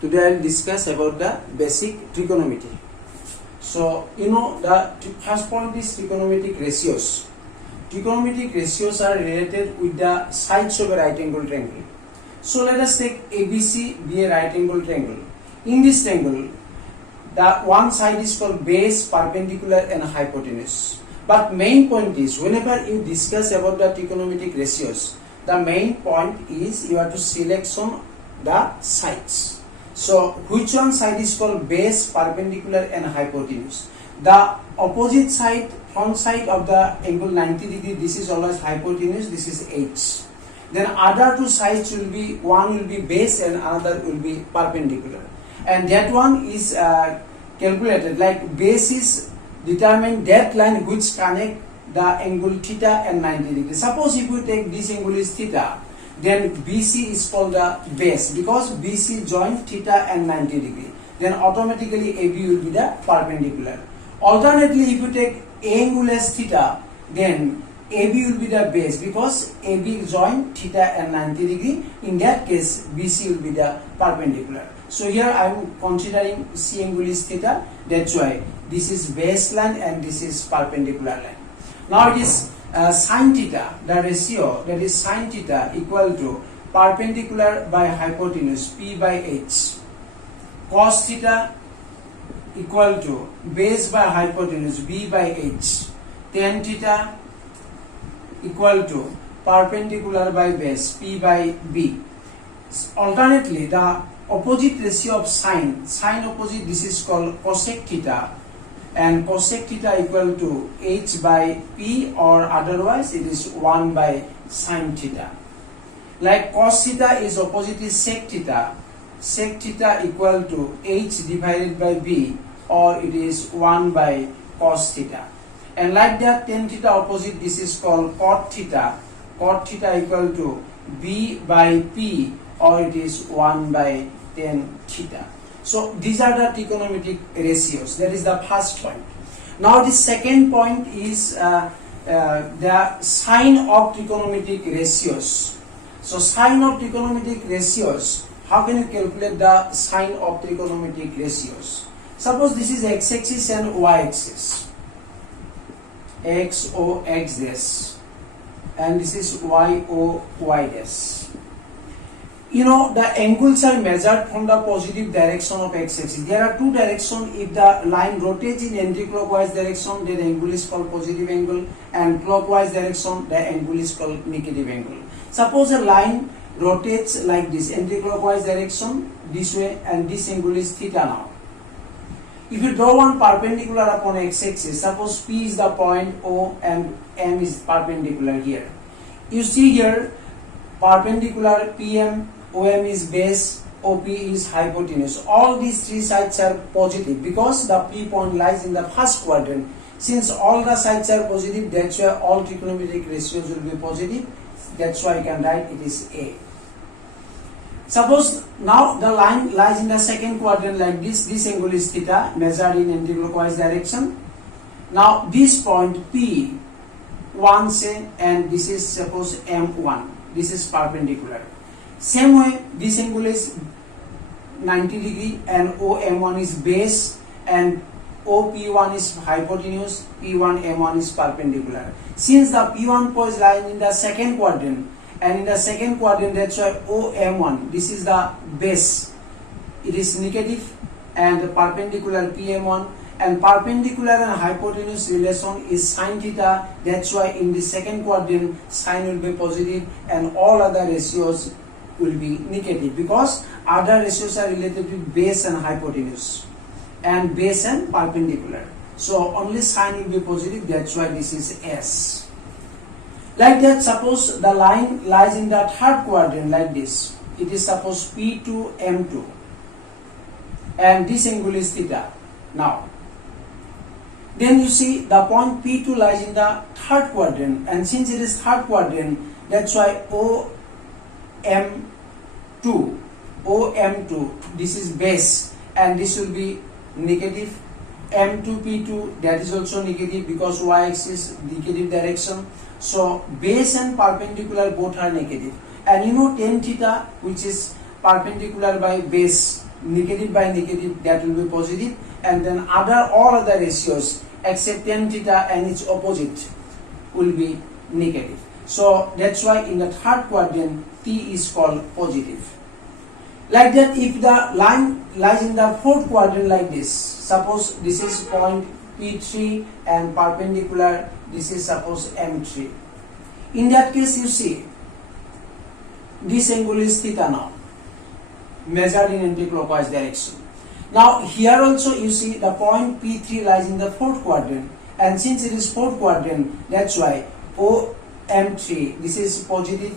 Today I will discuss about the basic trigonometry. So, the first point is trigonometric ratios. Trigonometric ratios are related with the sides of a right angle triangle. So, let us take ABC be a right angle triangle. In this triangle, the one side is called base, perpendicular and hypotenuse. But main point is, whenever you discuss about the trigonometric ratios, the main point is you have to select on the sides. So, which one side is called base, perpendicular and hypotenuse? The opposite side, front side of the angle 90 degree, this is always hypotenuse, this is H. Then other two sides will be, one will be base and another will be perpendicular. And that one is calculated, like base is determined that line which connect the angle theta and 90 degree. Suppose if you take this angle is theta, then BC is called the base because BC join theta and 90 degree. Then automatically AB will be the perpendicular. Alternately, if you take A angle as theta, then AB will be the base because AB join theta and 90 degree. In that case, BC will be the perpendicular. So here I am considering C angle is theta. That's why this is baseline and this is perpendicular line. Now it is sin theta, the ratio that is sin theta equal to perpendicular by hypotenuse P by H. Cos theta equal to base by hypotenuse B by H. Tan theta equal to perpendicular by base P by B. Alternately, the opposite ratio of sine opposite, this is called cosec theta, and cosec theta equal to H by P, or otherwise it is 1 by sin theta. Like cos theta is opposite is sec theta equal to H divided by B, or it is 1 by cos theta. And like that, tan theta opposite, this is called cot theta equal to B by P, or it is 1 by tan theta. So these are the trigonometric ratios. That is the first point. Now the second point is the sign of trigonometric ratios. So sign of trigonometric ratios, how can you calculate the sign of trigonometric ratios? Suppose this is x-axis and y-axis, x, o, x dash, and this is y, o, y dash. The angles are measured from the positive direction of x-axis. There are two directions. If the line rotates in anti-clockwise direction, then the angle is called positive angle, and clockwise direction, the angle is called negative angle. Suppose a line rotates like this, anti-clockwise direction, this way, and this angle is theta now. If you draw one perpendicular upon x-axis, suppose P is the point O and M is perpendicular here. You see here, perpendicular PM, OM is base, OP is hypotenuse. All these three sides are positive because the P point lies in the first quadrant. Since all the sides are positive, that's why all trigonometric ratios will be positive. That's why I can write it is A. Suppose now the line lies in the second quadrant like this. This angle is theta, measured in anti-clockwise direction. Now this point P, 1 say, and this is suppose M1. This is perpendicular. Same way, this angle is 90 degree and OM1 is base and OP1 is hypotenuse, P1, M1 is perpendicular. Since the P1 point is lying in the second quadrant, and in the second quadrant, that's why OM1, this is the base, it is negative, and the perpendicular PM1, and perpendicular and hypotenuse relation is sin theta. That's why in the second quadrant, sin will be positive and all other ratios will be negative because other ratios are related with base and hypotenuse and base and perpendicular. So only sin will be positive. That's why this is S. Like that, suppose the line lies in the third quadrant like this. It is suppose P2, M2, and this angle is theta. Now, then you see the point P2 lies in the third quadrant, and since it is third quadrant, that's why OM2, this is base, and this will be negative. M2, P2, that is also negative because y-axis negative direction. So base and perpendicular both are negative. And tan theta, which is perpendicular by base, negative by negative, that will be positive, and then all other ratios except tan theta and its opposite will be negative. So that's why in the third quadrant T is called positive. Like that, if the line lies in the fourth quadrant like this, suppose this is point P3 and perpendicular, this is suppose M3. In that case, you see this angle is theta now, measured in anti-clockwise direction. Now here also you see the point P3 lies in the fourth quadrant, and since it is fourth quadrant, that's why M3, this is positive,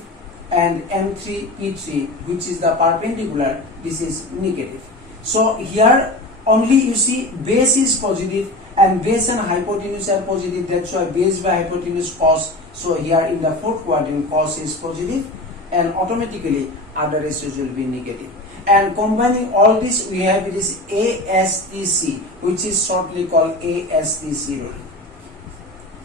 and M3 P3, which is the perpendicular, this is negative. So here only you see base is positive and base and hypotenuse are positive, that's why base by hypotenuse cos. So here in the fourth quadrant cos is positive, and automatically other ratios will be negative. And combining all this, we have it is ASTC, which is shortly called ASTC rule.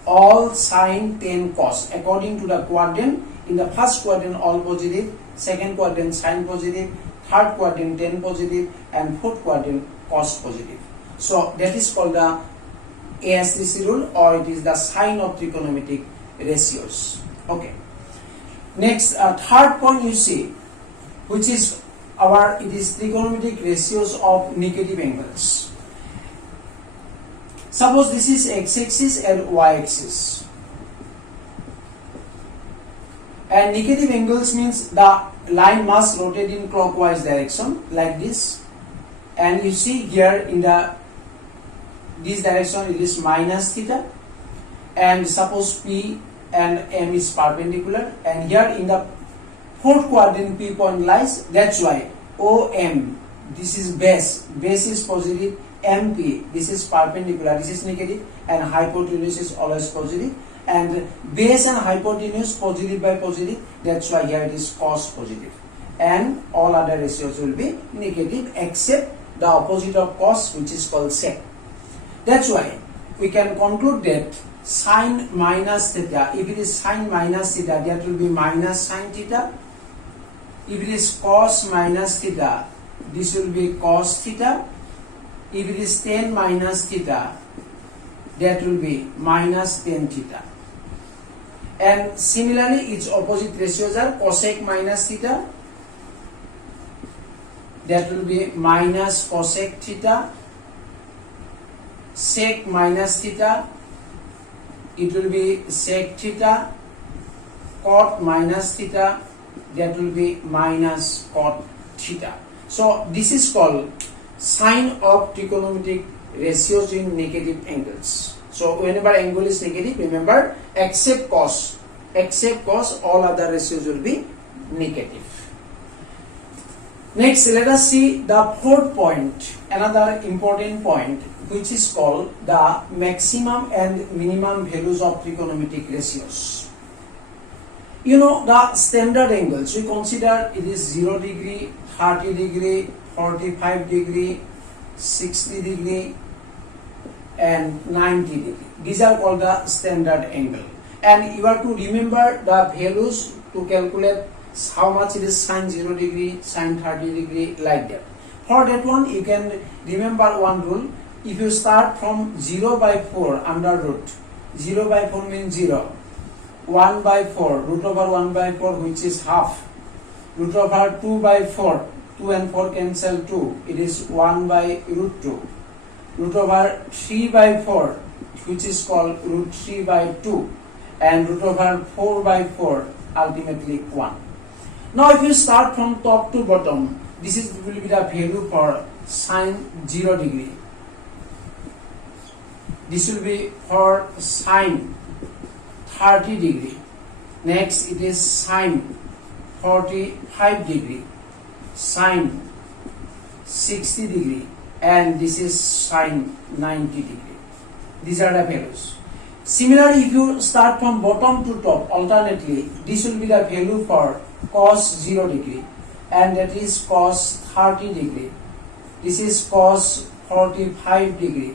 All sine, tan, cos. According to the quadrant, in the first quadrant all positive, second quadrant sine positive, third quadrant tan positive, and fourth quadrant cos positive. So that is called the ASTC rule, or it is the sign of trigonometric ratios. Okay. Next, third point you see, which is it is trigonometric ratios of negative angles. Suppose this is x-axis and y-axis, and negative angles means the line must rotate in clockwise direction like this, and you see here in this direction it is minus theta, and suppose P and M is perpendicular, and here in the fourth quadrant P point lies, that's why OM, this is base is positive, MP, this is perpendicular, this is negative, and hypotenuse is always positive, and base and hypotenuse positive by positive, that's why here it is cos positive, and all other ratios will be negative except the opposite of cos, which is called sec. That's why we can conclude that sine minus theta, if it is sine minus theta, that will be minus sine theta. If it is cos minus theta, this will be cos theta. If it is tan minus theta, that will be minus tan theta. And similarly, its opposite ratios are cosec minus theta, that will be minus cosec theta. Sec minus theta, it will be sec theta. Cot minus theta, that will be minus cot theta. So this is called sign of trigonometric ratios in negative angles. So whenever angle is negative, remember except cos, all other ratios will be negative. Next, let us see the fourth point, another important point, which is called the maximum and minimum values of trigonometric ratios. You know the standard angles, we consider it is 0 degree, 30 degree, 45 degree, 60 degree, and 90 degree. These are called the standard angle. And you have to remember the values to calculate how much it is sine 0 degree, sine 30 degree, like that. For that one, you can remember one rule. If you start from 0 by 4 under root, 0 by 4 means 0, 1 by 4, root over 1 by 4, which is half, root over 2 by 4, 2 and 4 cancel 2, it is 1 by root 2, root over 3 by 4, which is called root 3 by 2, and root over 4 by 4, ultimately 1. Now if you start from top to bottom, this will be the value for sine 0 degree. This will be for sine 30 degree. Next it is sine 45 degree, sine 60 degree, and this is sine 90 degree. These are the values. Similarly, if you start from bottom to top alternately, this will be the value for cos 0 degree, and that is cos 30 degree. This is cos 45 degree.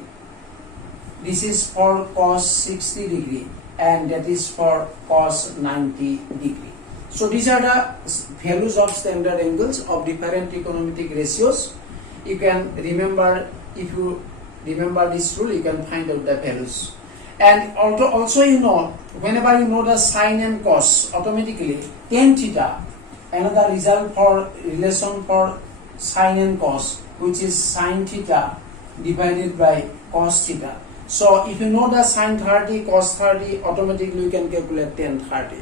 This is for cos 60 degree, and that is for cos 90 degree. So these are the values of standard angles of different trigonometric ratios. you can remember, if you remember this rule, you can find out the values. And also you know, whenever you know the sine and cos, automatically tan theta, another result for relation for sine and cos, which is sine theta divided by cos theta. So if you know the sine 30, cos 30, automatically you can calculate tan 30.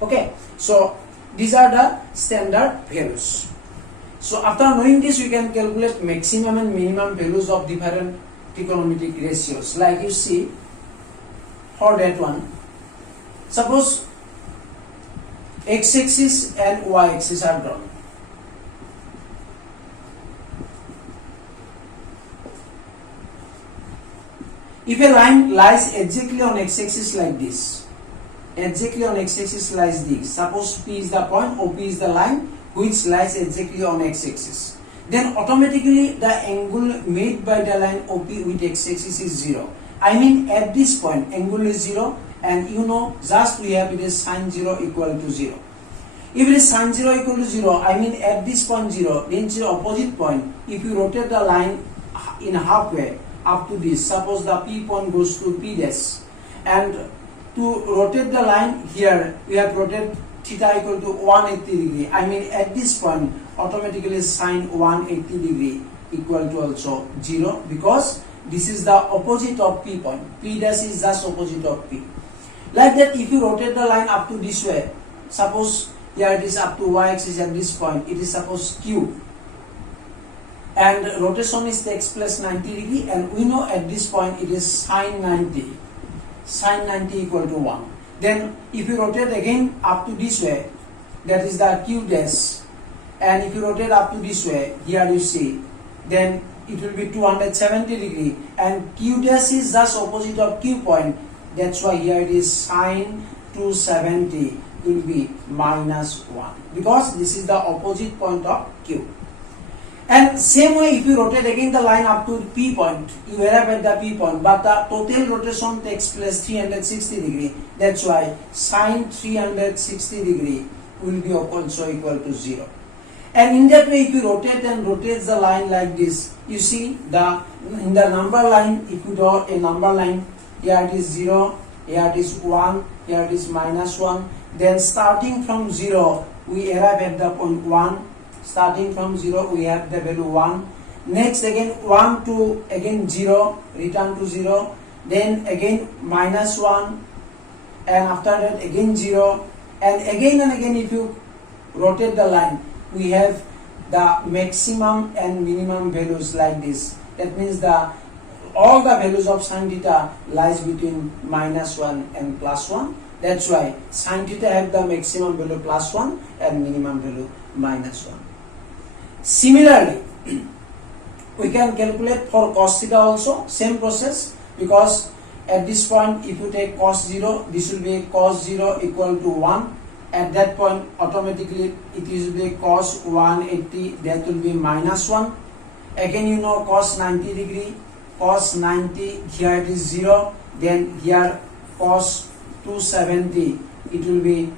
Okay, so these are the standard values. So after knowing this, we can calculate maximum and minimum values of different trigonometric ratios. Like you see, for that one, suppose x-axis and y-axis are drawn. If a line lies exactly on x-axis like this, exactly on x-axis lies this. Suppose P is the point, OP is the line which lies exactly on x-axis. Then automatically the angle made by the line OP with x-axis is 0. I mean at this point angle is 0, and you know just we have it is sine 0 equal to 0. If it is sine 0 equal to 0, I mean at this point 0, then the opposite point, if you rotate the line in halfway up to this, suppose the P point goes to P dash, and to rotate the line here, we have rotated theta equal to 180 degree. I mean at this point automatically sine 180 degree equal to also 0, because this is the opposite of P point. P dash is just opposite of P. Like that, if you rotate the line up to this way, suppose here it is up to y-axis at this point, it is suppose Q, and rotation is takes place 90 degree, and we know at this point it is sine 90. Sine 90 equal to 1. Then if you rotate again up to this way, that is the Q dash, and if you rotate up to this way, here you see, then it will be 270 degree, and Q dash is just opposite of Q point. That's why here it is sine 270 will be minus 1, because this is the opposite point of Q. And same way, if you rotate again the line up to P point, you arrive at the P point, but the total rotation takes place 360 degree. That's why sine 360 degree will be also equal to 0. And in that way, if you rotate and rotates the line like this, you see in the number line, if you draw a number line, here it is 0, here it is 1, here it is minus 1. Then starting from 0, we arrive at the point 1. Starting from 0, we have the value 1. Next again 1 to again 0, return to 0. Then again minus 1, and after that again 0. And again if you rotate the line, we have the maximum and minimum values like this. That means all the values of sine theta lies between minus 1 and plus 1. That's why sine theta have the maximum value plus 1 and minimum value minus 1. Similarly, we can calculate for cos theta also, same process, because at this point if you take cos 0, this will be cos 0 equal to 1. At that point automatically it is the cos 180, that will be minus 1. Again you know cos 90 degree, cos 90, here it is 0. Then here cos 270, it will be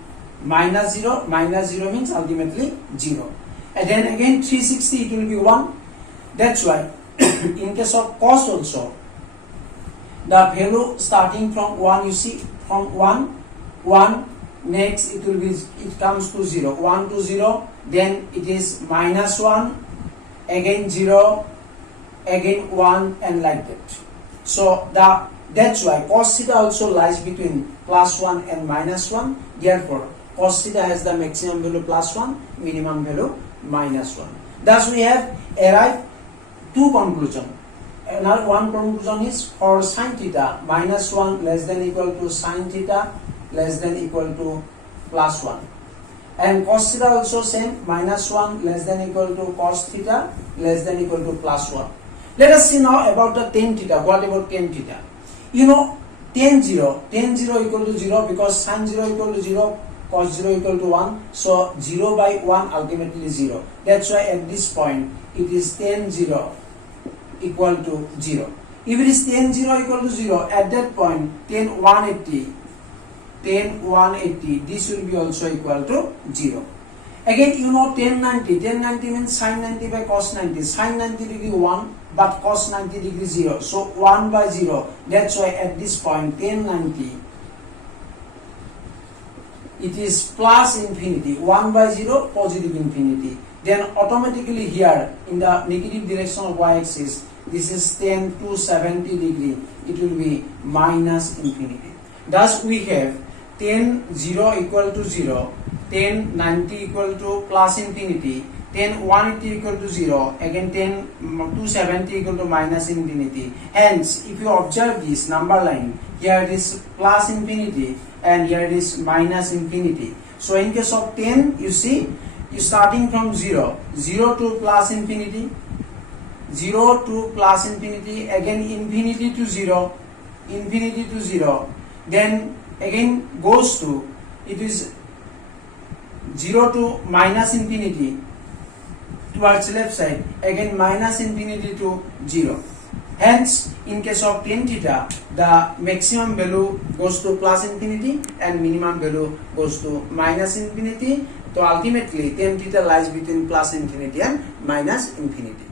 minus 0. Minus 0 means ultimately 0. And then again 360, it will be 1. That's why in case of cos also, the value starting from 1, you see, from 1, next it comes to 0, 1 to 0, then it is minus 1, again 0, again 1, and like that. So that's why cos theta also lies between plus 1 and minus 1. Therefore cos theta has the maximum value plus 1, minimum value minus 1. Thus we have arrived two conclusions. Another one conclusion is for sin theta, minus 1 less than equal to sin theta less than equal to plus 1. And cos theta also same, minus 1 less than equal to cos theta less than equal to plus 1. Let us see now about the tan theta. What about tan theta? You know, tan 0 equal to 0, because sin 0 equal to 0, cos 0 equal to 1. So 0 by 1 ultimately 0. That's why at this point it is tan 0 equal to 0. If it is tan 0 equal to 0, at that point tan 180, this will be also equal to 0. Again, you know tan 90. Tan 90 means sin 90 by cos 90. Sin 90 degree 1, but cos 90 degree 0. So 1 by 0. That's why at this point tan 90, it is plus infinity. 1 by 0, positive infinity. Then automatically here in the negative direction of y-axis, this is tan 270 degree. It will be minus infinity. Thus we have tan 0 equal to 0, tan 90 equal to plus infinity, tan 180 equal to 0, again tan 270 equal to minus infinity. Hence, if you observe this number line, here it is plus infinity and here it is minus infinity. So in case of tan, you see, you starting from 0, 0 to plus infinity, 0 to plus infinity, again infinity to 0, infinity to 0, then again goes to, it is 0 to minus infinity towards left side, again minus infinity to 0. Hence, in case of tan theta, the maximum value goes to plus infinity and minimum value goes to minus infinity. So ultimately, tan theta lies between plus infinity and minus infinity.